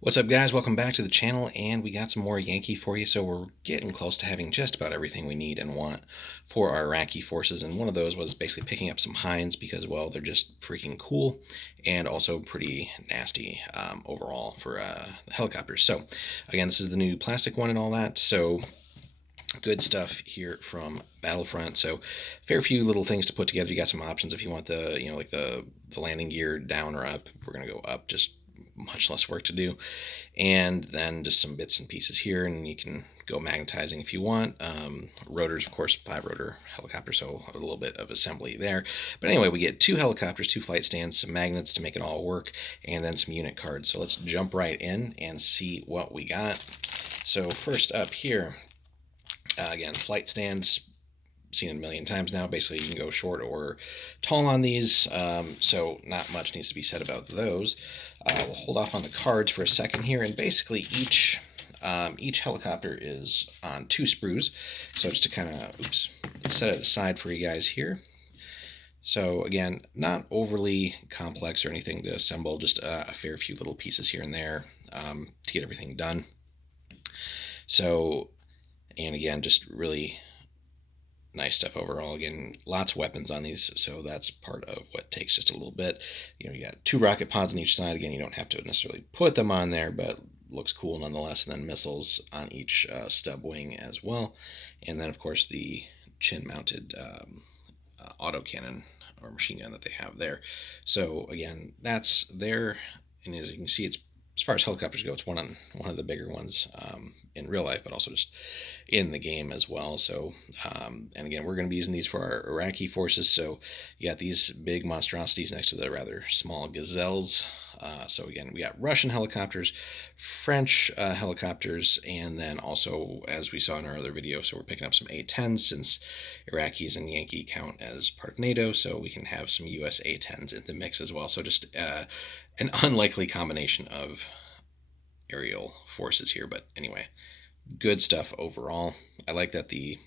What's up, guys? Welcome back to the channel, and we got some more Yankee for you. So we're getting close to having just about everything we need and want for our Iraqi forces, and one of those was basically picking up some Hinds because, well, they're just freaking cool and also pretty nasty overall for helicopters. So again, this is the new plastic one and all that. So good stuff here from Battlefront. So fair few little things to put together. You got some options if you want the like the landing gear down or up. We're gonna go up, just much less work to do. And then just some bits and pieces here, and you can go magnetizing if you want. Rotors, of course, 5-rotor helicopter, so a little bit of assembly there. But anyway, we get 2 helicopters, 2 flight stands, some magnets to make it all work, and then some unit cards. So let's jump right in and see what we got. So first up here, again, flight stands, seen it a million times now. Basically, you can go short or tall on these, so not much needs to be said about those. We'll hold off on the cards for a second here, and basically each helicopter is on 2 sprues. So just to kind of set it aside for you guys here. So again, not overly complex or anything to assemble, just a fair few little pieces here and there to get everything done. So, and again, just really nice stuff overall. Again, lots of weapons on these, so that's part of what takes just a little bit. You got 2 rocket pods on each side. Again, you don't have to necessarily put them on there, but looks cool nonetheless. And then missiles on each stub wing as well. And then, of course, the chin-mounted autocannon or machine gun that they have there. So again, that's there. And as you can see, it's, as far as helicopters go, it's one of the bigger ones in real life, but also just in the game as well. So, and again, we're going to be using these for our Iraqi forces. So you got these big monstrosities next to the rather small gazelles. So again, we got Russian helicopters, French helicopters, and then also, as we saw in our other video, so we're picking up some A-10s since Iraqis and Yankee count as part of NATO, so we can have some US A-10s in the mix as well. So just an unlikely combination of aerial forces here, but anyway, good stuff overall. I like that the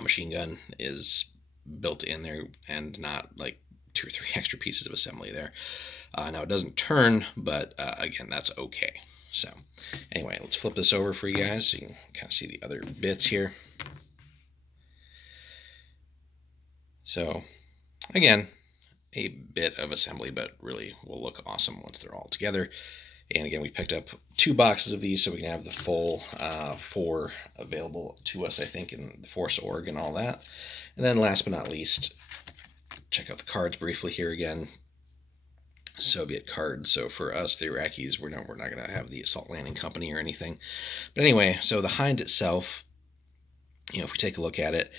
machine gun is built in there and not like 2 or 3 extra pieces of assembly there. Now it doesn't turn, but again, that's okay. So anyway, let's flip this over for you guys so you can kind of see the other bits here. So again, a bit of assembly, but really will look awesome once they're all together. And again, we picked up 2 boxes of these so we can have the full 4 available to us, I think, in the Force Org and all that. And then last but not least, check out the cards briefly here again. Soviet cards. So for us, the Iraqis, we're not going to have the Assault Landing Company or anything. But anyway, so the Hind itself, if we take a look at it,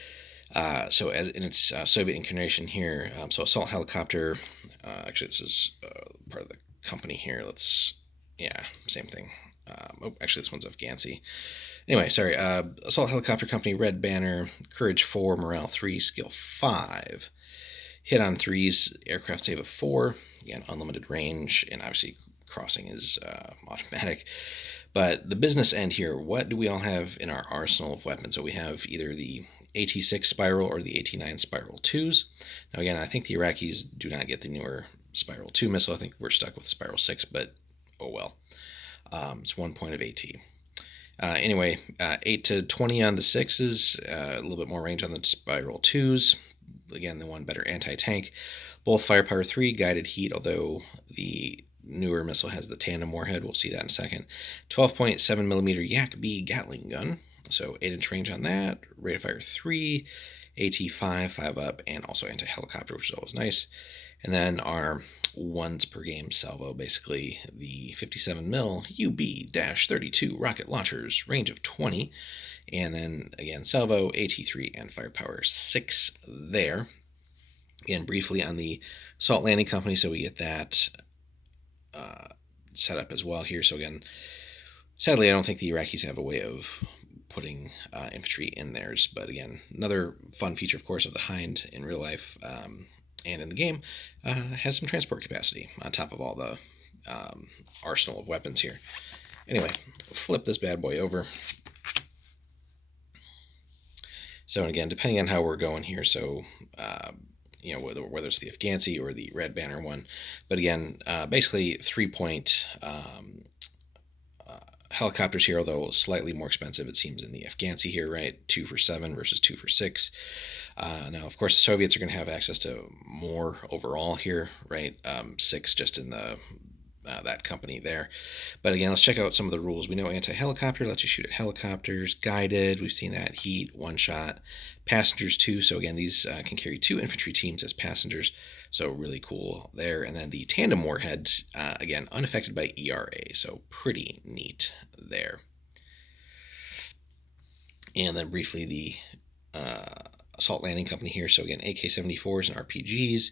so as in its Soviet incarnation here, so assault helicopter, actually this is part of the company here. Same thing. Actually this one's Afghansy. Anyway, sorry, assault helicopter company, red banner, courage 4, morale 3, skill 5. Hit on 3s, aircraft save of 4. Again, unlimited range, and obviously crossing is automatic. But the business end here, what do we all have in our arsenal of weapons? So we have either the AT-6 Spiral or the AT-9 Spiral 2s. Now again, I think the Iraqis do not get the newer Spiral 2 missile. I think we're stuck with Spiral 6, but oh well. It's 1 point of AT. Anyway, 8 to 20 on the 6s, a little bit more range on the Spiral 2s. Again, the one better anti-tank. Both firepower 3, guided heat, although the newer missile has the tandem warhead. We'll see that in a second. 12.7 millimeter Yak-B Gatling gun. So 8-inch range on that. Rate of fire 3, AT-5, 5 up, and also anti-helicopter, which is always nice. And then our ones per game salvo, basically the 57 mil UB-32 rocket launchers, range of 20. And then again, salvo, AT-3, and firepower 6 there. Again, briefly on the Assault Landing Company, so we get that set up as well here. So again, sadly, I don't think the Iraqis have a way of putting infantry in theirs. But again, another fun feature, of course, of the Hind in real life and in the game has some transport capacity on top of all the arsenal of weapons here. Anyway, flip this bad boy over. So again, depending on how we're going here, so whether it's the Afghansy or the red banner one, but again, basically 3-point Helicopters here, although slightly more expensive, it seems, in the Afghansi here, right? 2 for 7 versus 2 for 6. Now, of course, the Soviets are going to have access to more overall here, right? 6 just in the that company there. But again, let's check out some of the rules. We know anti-helicopter lets you shoot at helicopters. Guided, we've seen that. Heat, one shot. Passengers, 2. So again, these can carry 2 infantry teams as passengers. So really cool there. And then the tandem warhead, again, unaffected by ERA. So pretty neat there. And then briefly the assault landing company here. So again, AK-74s and RPGs.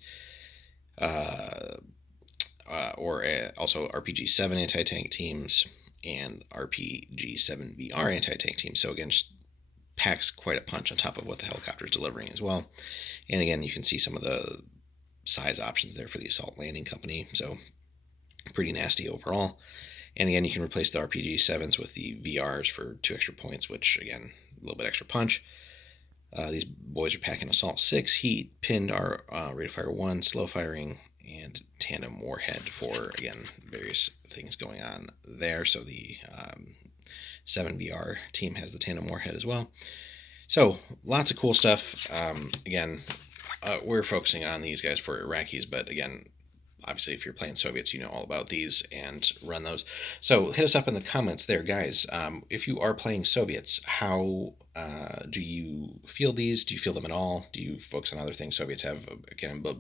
Also RPG-7 anti-tank teams and RPG-7 VR anti-tank teams. So again, just packs quite a punch on top of what the helicopter is delivering as well. And again, you can see some of the size options there for the assault landing company. So pretty nasty overall. And again, you can replace the RPG-7s with the VRs for 2 extra points, which again, a little bit extra punch. These boys are packing Assault 6, Heat, Pinned, Rate of Fire 1, Slow Firing, and Tandem Warhead for, again, various things going on there. So the 7VR team has the Tandem Warhead as well. So lots of cool stuff. Again, we're focusing on these guys for Iraqis, but again, obviously, if you're playing Soviets, you know all about these and run those. So hit us up in the comments there, guys. If you are playing Soviets, how do you feel these? Do you feel them at all? Do you focus on other things? Soviets have, again, a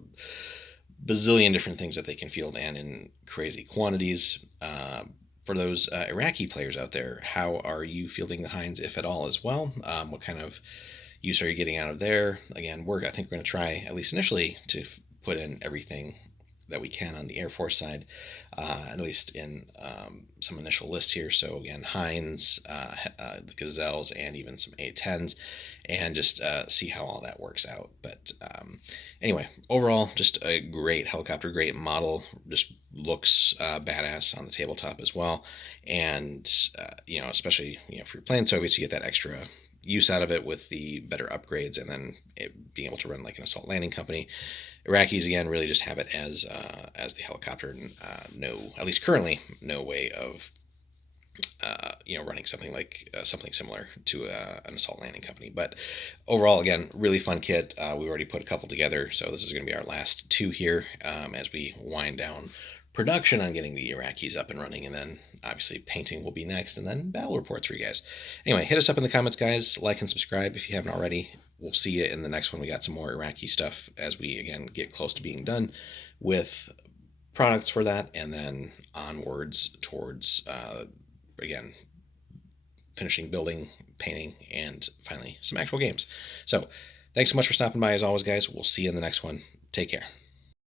bazillion different things that they can field and in crazy quantities. For those Iraqi players out there, how are you fielding the Hinds, if at all, as well? What kind of use are you getting out of there? Again, I think we're going to try, at least initially, to put in everything that we can on the Air Force side, at least in some initial lists here. So again, Hinds, the Gazelles, and even some A-10s, and just see how all that works out. But anyway, overall, just a great helicopter, great model, just looks badass on the tabletop as well. And, especially, if you're playing Soviets, you get that extra use out of it with the better upgrades, and then being able to run like an assault landing company. Iraqis, again, really just have it as the helicopter, and at least currently, no way of running something like something similar to an assault landing company. But overall, again, really fun kit. We've already put a couple together, so this is going to be our last 2 here as we wind down production on getting the Iraqis up and running, and then obviously painting will be next, and then battle reports for you guys. Anyway, hit us up in the comments, guys. Like and subscribe if you haven't already. We'll see you in the next one. We got some more Iraqi stuff as we, again, get close to being done with products for that, and then onwards towards, again, finishing building, painting, and finally some actual games. So thanks so much for stopping by, as always, guys. We'll see you in the next one. Take care.